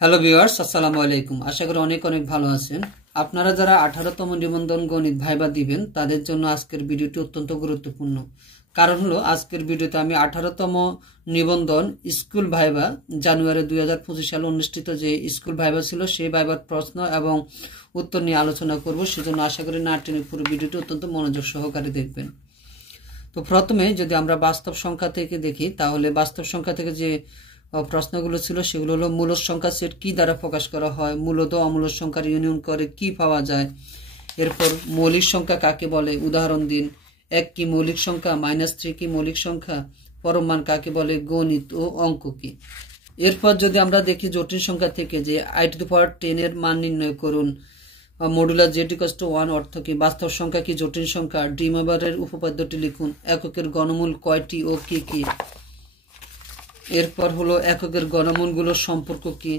Hello viewers, আসসালামু আলাইকুম। আশা করি অনেক অনেক ভালো আছেন। আপনারা যারা 18তম নিবন্ধন গণিত ভাইবা দিবেন তাদের জন্য আজকের ভিডিওটি অত্যন্ত গুরুত্বপূর্ণ। কারণ হলো আজকের ভিডিওতে আমি 18তম নিবন্ধন স্কুল ভাইবা জানুয়ারি 2025 সালে অনুষ্ঠিত যে স্কুল ভাইবা ছিল সেই ভাইবার প্রশ্ন এবং উত্তর নিয়ে আলোচনা করব। সেজন্য আশা করি না টেনে পুরো ভিডিওটি অত্যন্ত মনোযোগ সহকারে দেখবেন। তো প্রথমে যদি আমরা বাস্তব সংখ্যা থেকে দেখি, তাহলে বাস্তব সংখ্যা থেকে যে প্রশ্নগুলো ছিল সেগুলো হলো মূলদ সংখ্যা সেট কি দ্বারা প্রকাশ করা হয়, মূলত অমূলদ সংখ্যার ইউনিয়ন করে কি পাওয়া যায়, এরপর মৌলিক সংখ্যা কাকে বলে উদাহরণ দিন, 1 কি মৌলিক সংখ্যা, -3 কি মৌলিক সংখ্যা, পরম মান কাকে বলে, গণিত ও অঙ্ক কি। এরপর যদি আমরা দেখি জটিল সংখ্যা থেকে যে i⁻10 এর মান নির্ণয় করুন, মডুলার z=1 অর্থ কি, বাস্তব সংখ্যা কি জটিল সংখ্যা, ডিমবারের উপপাদ্যটি লিখুন, এককের গণমূল কয়টি ও কি কি। এরপর হলো এককের গণমূলগুলোর সম্পর্ক কি,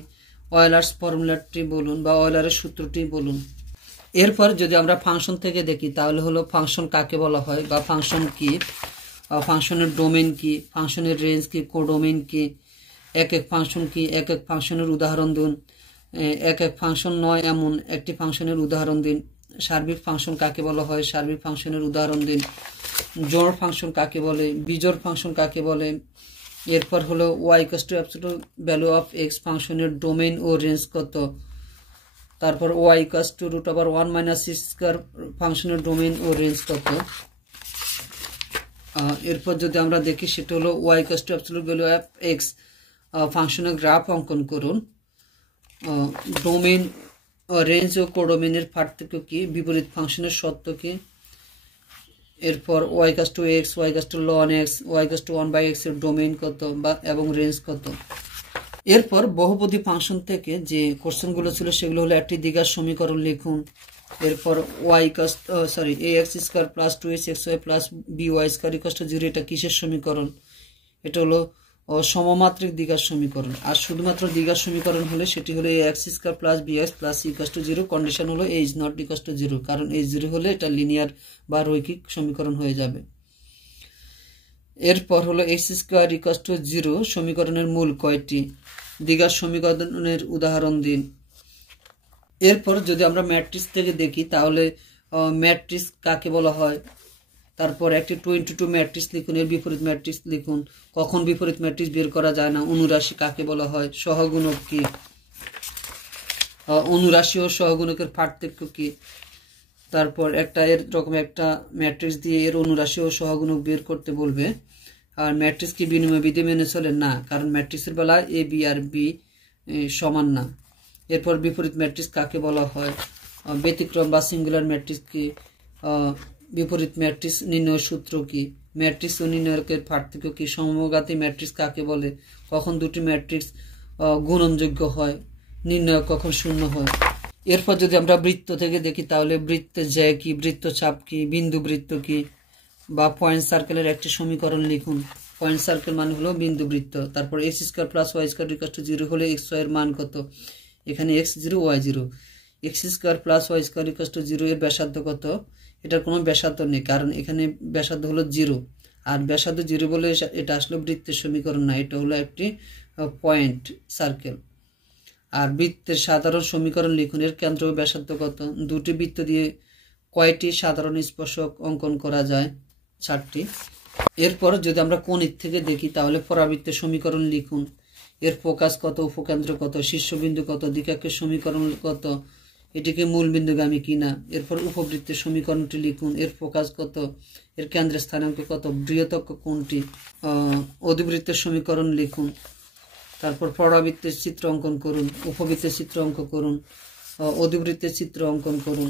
অয়লার্স ফর্মুলাটি বলুন বা অয়লারের সূত্রটি বলুন। এরপর যদি আমরা ফাংশন থেকে দেখি তাহলে হলো ফাংশন কাকে বলা হয় বা ফাংশন কি, ফাংশনের ডোমেইন কি, ফাংশনের রেঞ্জ কি, কোডোমেইন কি, একক ফাংশন কি, একক ফাংশনের উদাহরণ দিন, একক ফাংশন নয় এমন একটি ফাংশনের উদাহরণ দিন, সার্বিক ফাংশন কাকে বলা হয়, সার্বিক ফাংশনের উদাহরণ দিন, জোড় ফাংশন কাকে বলে, বিজোড় ফাংশন কাকে বলে। এরপর হলো y=absolute value of x ফাংশনের ডোমেইন ও রেঞ্জ কত, তারপর y=√1 - x² ফাংশনের ডোমেইন ও রেঞ্জ কত। এরপর যদি আমরা দেখি সেটা হলো y=absolute value of x ফাংশনের গ্রাফ অঙ্কন করুন, ডোমেইন রেঞ্জ ও কোডোমেইনের পার্থক্য কি, বিপরীত ফাংশনের শর্ত কি। এরপর y=x, y=ln x, y=1/x এর ডোমেইন কত বা এবং রেঞ্জ কত। এরপর বহুপদী ফাংশন থেকে যে কোশ্চেনগুলো ছিল সেগুলো হলো একটি দ্বিঘাত সমীকরণ লিখুন, এরপর ax² + 2xy + by² 0 এটা কিসের সমীকরণ, এটা হলো সমমাত্রিক দ্বিঘাত সমীকরণ। আর শুধুমাত্র দ্বিঘাত সমীকরণ হলে সেটি হলো ax² + bx + c 0, কন্ডিশন হলো a ≠ 0, কারণ a 0 হলে এটা লিনিয়ার বা রৈখিক সমীকরণ হয়ে যাবে। এরপর হলো x² = 0 সমীকরণের মূল কয়টি, দ্বিঘাত সমীকরণের উদাহরণ দিন। এরপর যদি আমরা ম্যাট্রিক্স থেকে দেখি তাহলে ম্যাট্রিক্স কাকে বলা হয়, তারপর একটি 2x2 ম্যাট্রিক্স লিখুন, এর বিপরীত ম্যাট্রিক্স লিখুন, কখন বিপরীত ম্যাট্রিক্স বের করা যায় না, অনুরাশি কাকে বলা হয়, সহগুণক কি, অনুরাশি ও সহগুণকের পার্থক্য কি। তারপর এরকম একটা ম্যাট্রিক্স দিয়ে এর অনুরাশি ও সহগুণক বের করতে বলবে। আর ম্যাট্রিক্স কি বিনিময় বিধি মেনে চলে না, কারণ ম্যাট্রিক্সের বেলায় a b আর b সমান না। এরপর বিপরীত ম্যাট্রিক্স কাকে বলা হয়, ব্যতিক্রম বা সিঙ্গুলার ম্যাট্রিক্স কি, বিপরীত ম্যাট্রিক্স নির্ণয়ের সূত্র কি, ম্যাট্রিক্স ও নির্ণয়কের পার্থক্য কি, সমঘাতী ম্যাট্রিক্স কাকে বলে, কখন দুটি ম্যাট্রিক্স গুণনযোগ্য হয়, নির্ণয় কখন শূন্য হয়। এরপর যদি আমরা বৃত্ত থেকে দেখি তাহলে বৃত্তের জ্যা কি, বৃত্তচাপ কি, বিন্দু বৃত্ত কি, বা পয়েন্ট সার্কেলের একটি সমীকরণ লিখুন। পয়েন্ট সার্কেল মানে হলো বিন্দু বৃত্ত। তারপর x² + y² 0 হলে xy এর মান কত, এখানে x0 y0, x² + y² 0 এর ব্যাসার্ধ কত, এটার কোনো ব্যাসার্ধ নেই কারণ এখানে ব্যাসার্ধ হলো 0, আর ব্যাসার্ধ 0 বলে এটা আসলে বৃত্তের সমীকরণ না, এটা হলো একটি পয়েন্ট সার্কেল। আর বৃত্তের সাধারণ সমীকরণ লিখুন, এর কেন্দ্র ও ব্যাসার্ধ কত, দুটি বৃত্ত দিয়ে কয়টি সাধারণ স্পর্শক অঙ্কন করা যায়, 4টি। এরপর যদি আমরা কণিক থেকে দেখি তাহলে পরাবৃত্তের সমীকরণ লিখুন, এর ফোকাস কত, উপকেন্দ্র কত, শীর্ষবিন্দু কত, দ্বিকাক্ষের সমীকরণ কত, এটিকে মূল বিন্দুগামী কিনা। এরপর উপবৃত্তের সমীকরণটি লিখুন, এর ফোকাস কত, এর কেন্দ্রের স্থানাঙ্ক কত, বৃহত্তক কোণটি। অধিবৃত্তের সমীকরণ লিখুন, তারপর পরাবৃত্তের চিত্র অঙ্কন করুন, উপবৃত্তের চিত্র অঙ্কন করুন, অধিবৃত্তের চিত্র অঙ্কন করুন।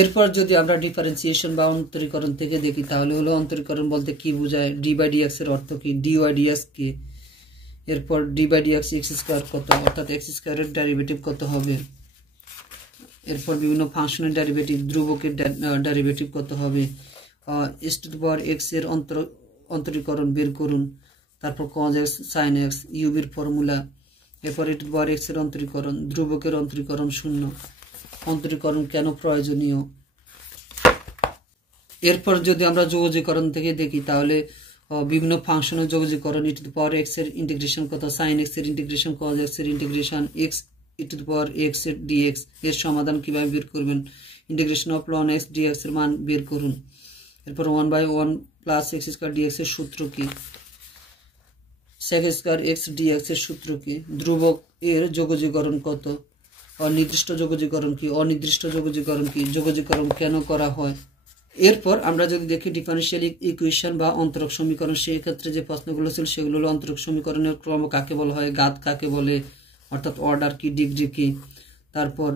এরপর যদি আমরা ডিফারেন্সিয়েশন বা অন্তরীকরণ থেকে দেখি তাহলে হলো অন্তরীকরণ বলতে কি বোঝায়, d/dx এর অর্থ কি, dy/dx কি। এরপর d/dx x² কত, অর্থাৎ x² এর ডেরিভেটিভ কত হবে। এরপর বিভিন্ন ফাংশনের ডেরিভেটিভ, ধ্রুবকের ডেরিভেটিভ কত হবে, x⁻x এর অন্তরীকরণ বের করুন। তারপর cos x sin x, ইউবির ফর্মুলা। এরপর e⁻x এর অন্তরীকরণ, ধ্রুবকের অন্তরীকরণ 0, অন্তরীকরণ কেন প্রয়োজনীয়। এরপর যদি আমরা যোগজীকরণ থেকে দেখি তাহলে বিভিন্ন ফাংশনের যোগজীকরণ, e to the power x এর ইন্টিগ্রেশন কত, sin x এর ইন্টিগ্রেশন, cos x এর integration, x e to the power x এর dx এর সমাধান কিভাবে বের করবেন, integration of ln x dx এর মান বের করুন। এরপর 1/1 প্লাস x স্কয়ার dx এর সূত্র কি, sec স্কয়ার x dx এর সূত্র কি, ধ্রুবক এর যোগজীকরণ কত, অনির্দিষ্ট যোগজীকরণ কি, অনির্দিষ্ট যোগজীকরণ কি, যোগজীকরণ কেন করা হয়। এরপর আমরা যদি দেখি ডিফারেনশিয়াল ইকুয়েশন বা অন্তরক সমীকরণ, সেই ক্ষেত্রে যে প্রশ্নগুলো ছিল সেগুলো হলো অন্তরক সমীকরণের ক্রম কাকে বলা হয়, ঘাত কাকে বলে, অর্থাৎ অর্ডার কি, ডিগ্রি কি। তারপর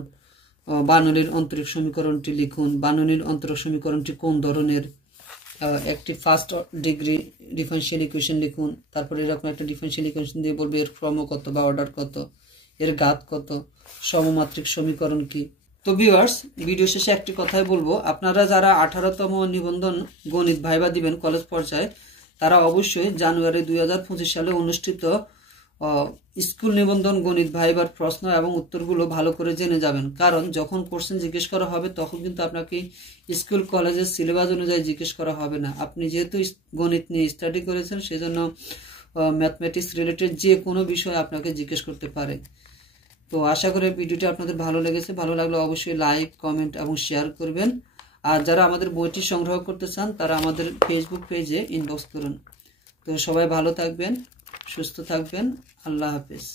বার্নৌলির অন্তরক সমীকরণটি লিখুন, বার্নৌলির অন্তরক সমীকরণটি কোন ধরনের, একটি ফার্স্ট ডিগ্রি ডিফারেনশিয়াল ইকুয়েশন লিখুন। তারপর এরকম একটা ডিফারেনশিয়াল ইকুয়েশন দিয়ে বলবে এর ক্রম কত বা অর্ডার কত, এর ঘাত কত, সমমাত্রিক সমীকরণ কি। তো ভিউয়ার্স, ভিডিও শেষে একটি কথাই বলবো, আপনারা যারা 18তম নিবন্ধন গণিত ভাইবা দিবেন কলেজ পর্যায়ে, তারা অবশ্যই জানুয়ারি 2025 সালে অনুষ্ঠিত স্কুল নিবন্ধন গণিত ভাইবার প্রশ্ন এবং উত্তরগুলো ভালো করে জেনে যাবেন। কারণ যখন কোশ্চেন জিজ্ঞেস করা হবে তখন কিন্তু আপনাকে স্কুল কলেজের সিলেবাস অনুযায়ী জিজ্ঞেস করা হবে না। আপনি যেহেতু গণিত নিয়ে স্টাডি করেছেন, সেজন্য ম্যাথমেটিক্স রিলেটেড যে কোনো বিষয় আপনাকে জিজ্ঞেস করতে পারে। তো আশা করি ভিডিওটি আপনাদের ভালো লেগেছে। ভালো লাগলে অবশ্যই লাইক, কমেন্ট এবং শেয়ার করবেন। আর যারা আমাদের বইটি সংগ্রহ করতে চান তারা আমাদের ফেসবুক পেজে ইনবক্স করুন। তো সবাই ভালো থাকবেন, সুস্থ থাকবেন। আল্লাহ হাফেজ।